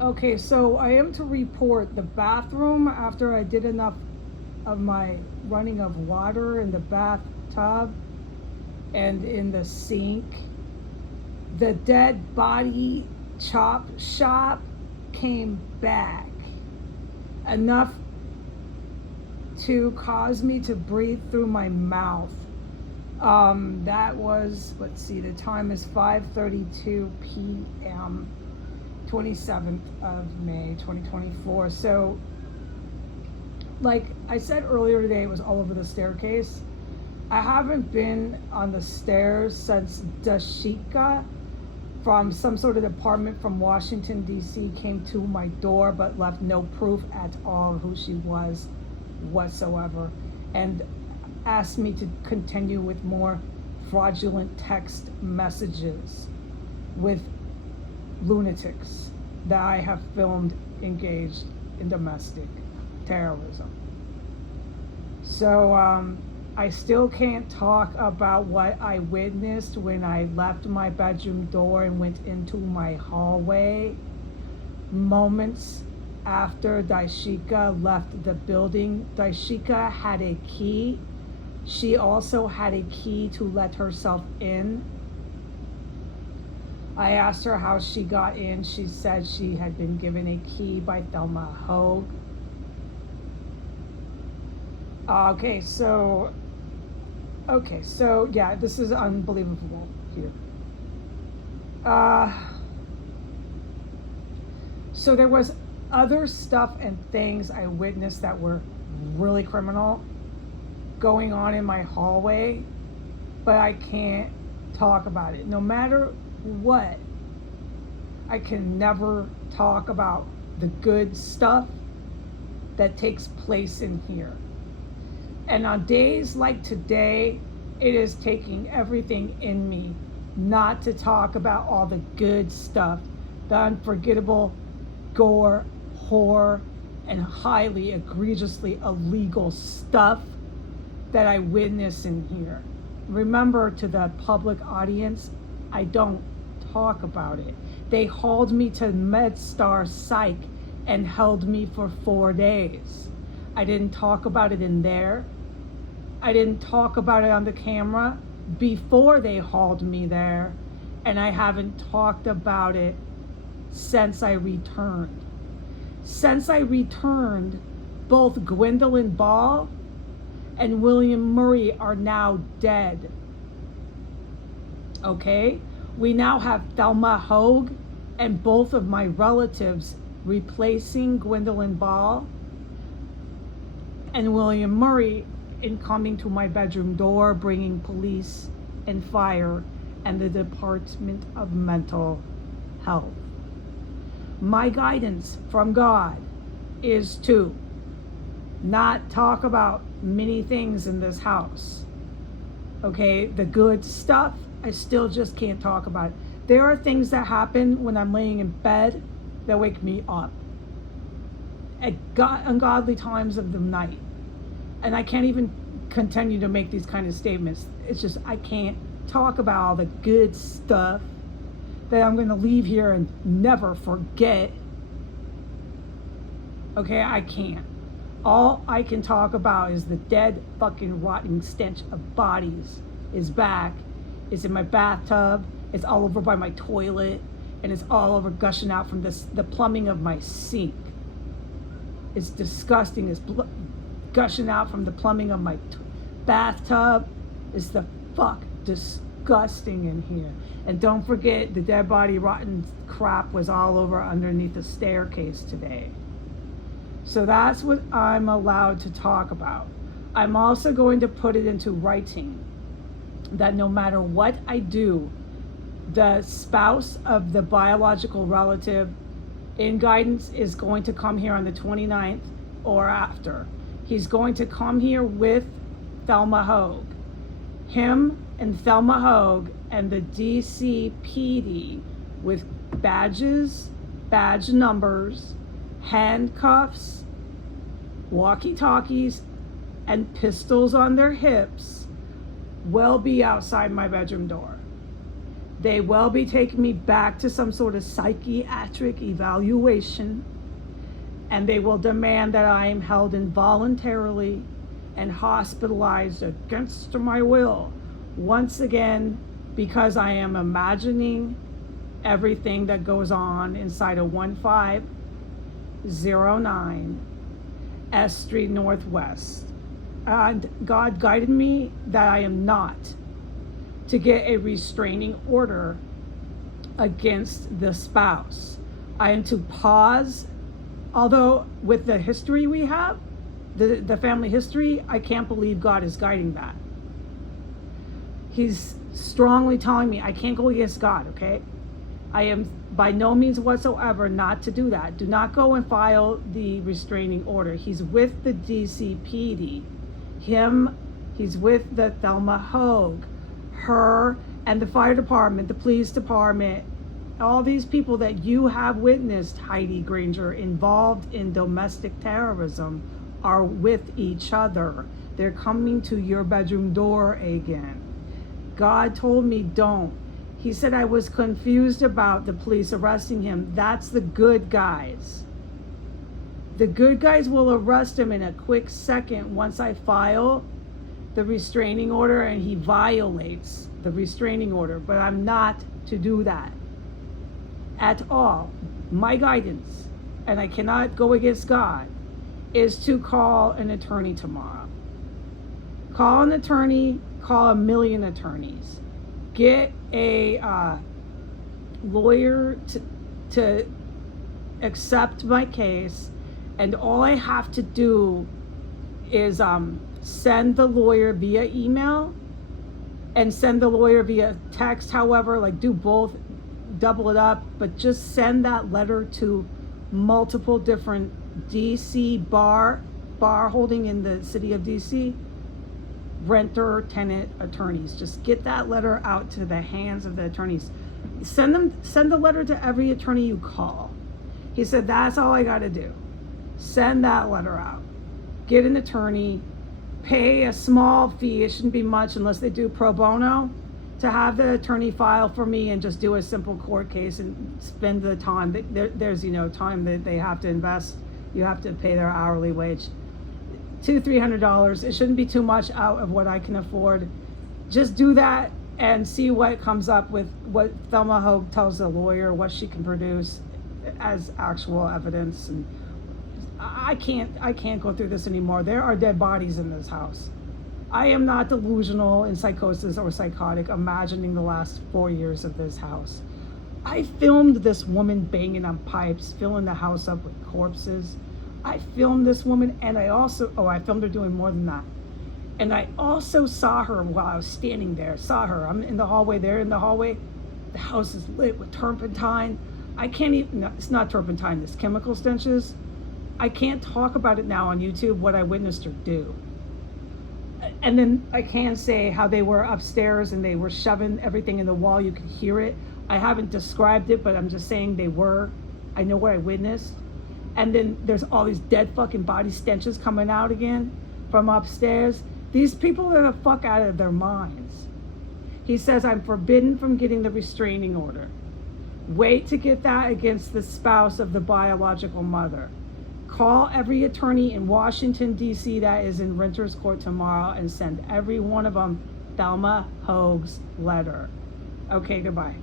Okay, so I am to report the bathroom after I did enough of my running of water in the bathtub and in the sink. The dead body chop shop came back enough to cause me to breathe through my mouth. That was, let's see, the time is 5:32 p.m. 27th of May 2024. So, like I said earlier today, it was all over the staircase. I haven't been on the stairs since Dashika from some sort of department from Washington, D.C. came to my door but left no proof at all who she was whatsoever, and asked me to continue with more fraudulent text messages with lunatics that I have filmed engaged in domestic terrorism. So I still can't talk about what I witnessed when I left my bedroom door and went into my hallway moments after Daishika left the building. Daishika had a key. She also had a key to let herself in. I asked her how she got in. She said she had been given a key by Thelma Houge. Okay, so yeah, this is unbelievable here. So there was other stuff and things I witnessed that were really criminal going on in my hallway, but I can't talk about it. No matter what, I can never talk about the good stuff that takes place in here. And on days like today, it is taking everything in me not to talk about all the good stuff, the unforgettable gore, horror, and highly egregiously illegal stuff that I witness in here. Remember, to the public audience, I don't talk about it. They hauled me to MedStar Psych and held me for 4 days. I didn't talk about it in there. I didn't talk about it on the camera before they hauled me there, and I haven't talked about it since I returned. Since I returned, both Gwendolyn Ball and William Murray are now dead. Okay? We now have Thelma Houge and both of my relatives replacing Gwendolyn Ball and William Murray in coming to my bedroom door, bringing police and fire and the Department of Mental Health. My guidance from God is to not talk about many things in this house. Okay, the good stuff, I still just can't talk about it. There are things that happen when I'm laying in bed that wake me up at ungodly times of the night. And I can't even continue to make these kind of statements. It's just, I can't talk about all the good stuff that I'm going to leave here and never forget. Okay, I can't. All I can talk about is the dead fucking rotting stench of bodies is back. It's in my bathtub. It's all over by my toilet. And it's all over gushing out from the plumbing of my sink. It's disgusting. It's gushing out from the plumbing of my bathtub. It's the fuck disgusting in here. And don't forget, the dead body rotten crap was all over underneath the staircase today. So that's what I'm allowed to talk about. I'm also going to put it into writing that no matter what I do, the spouse of the biological relative in guidance is going to come here on the 29th or after. He's going to come here with Thelma Houge. Him and Thelma Houge and the DCPD with badges, badge numbers, handcuffs, walkie-talkies, and pistols on their hips will be outside my bedroom door. They will be taking me back to some sort of psychiatric evaluation, and they will demand that I am held involuntarily and hospitalized against my will once again, because I am imagining everything that goes on inside of 1509 S Street Northwest. And God guided me that I am not to get a restraining order against the spouse. I am to pause, although with the history we have, the family history, I can't believe God is guiding that. He's strongly telling me I can't go against God, okay? I am by no means whatsoever not to do that. Do not go and file the restraining order. He's with the DCPD. He's with the Thelma Houge, her, and the fire department, the police department, all these people that you have witnessed, Heidi Granger, involved in domestic terrorism are with each other. They're coming to your bedroom door again. God told me don't. He said I was confused about the police arresting him. That's the good guys. The good guys will arrest him in a quick second once I file the restraining order and he violates the restraining order. But I'm not to do that at all. My guidance, and I cannot go against God, is to call an attorney tomorrow. Call an attorney, call a million attorneys. Get a lawyer to accept my case, and all I have to do is send the lawyer via email and send the lawyer via text, however, like do both, double it up, but just send that letter to multiple different DC bar holding in the city of DC, renter tenant attorneys. Just get that letter out to the hands of the attorneys. Send the letter to every attorney you call. He said that's all I got to do. Send that letter out. Get an attorney, pay a small fee, it shouldn't be much unless they do pro bono, to have the attorney file for me and just do a simple court case and spend the time. There's time that they have to invest. You have to pay their hourly wage. $200-300. It shouldn't be too much out of what I can afford. Just do that and see what comes up with what Thelma Houge tells the lawyer, what she can produce as actual evidence. And I can't go through this anymore. There are dead bodies in this house. I am not delusional in psychosis or psychotic, imagining the last 4 years of this house. I filmed this woman banging on pipes, filling the house up with corpses. I filmed this woman, and I filmed her doing more than that. And I also saw her while I was standing there. I'm in the hallway. They're in the hallway. The house is lit with turpentine. I can't even, no, it's not turpentine, it's chemical stenches. I can't talk about it now on YouTube, what I witnessed her do. And then I can say how they were upstairs and they were shoving everything in the wall. You could hear it. I haven't described it, but I'm just saying they were. I know what I witnessed. And then there's all these dead fucking body stenches coming out again from upstairs. These people are the fuck out of their minds. He says I'm forbidden from getting the restraining order. Wait to get that against the spouse of the biological mother. Call every attorney in Washington, D.C. that is in renter's court tomorrow and send every one of them Thelma Houge's letter. Okay, goodbye.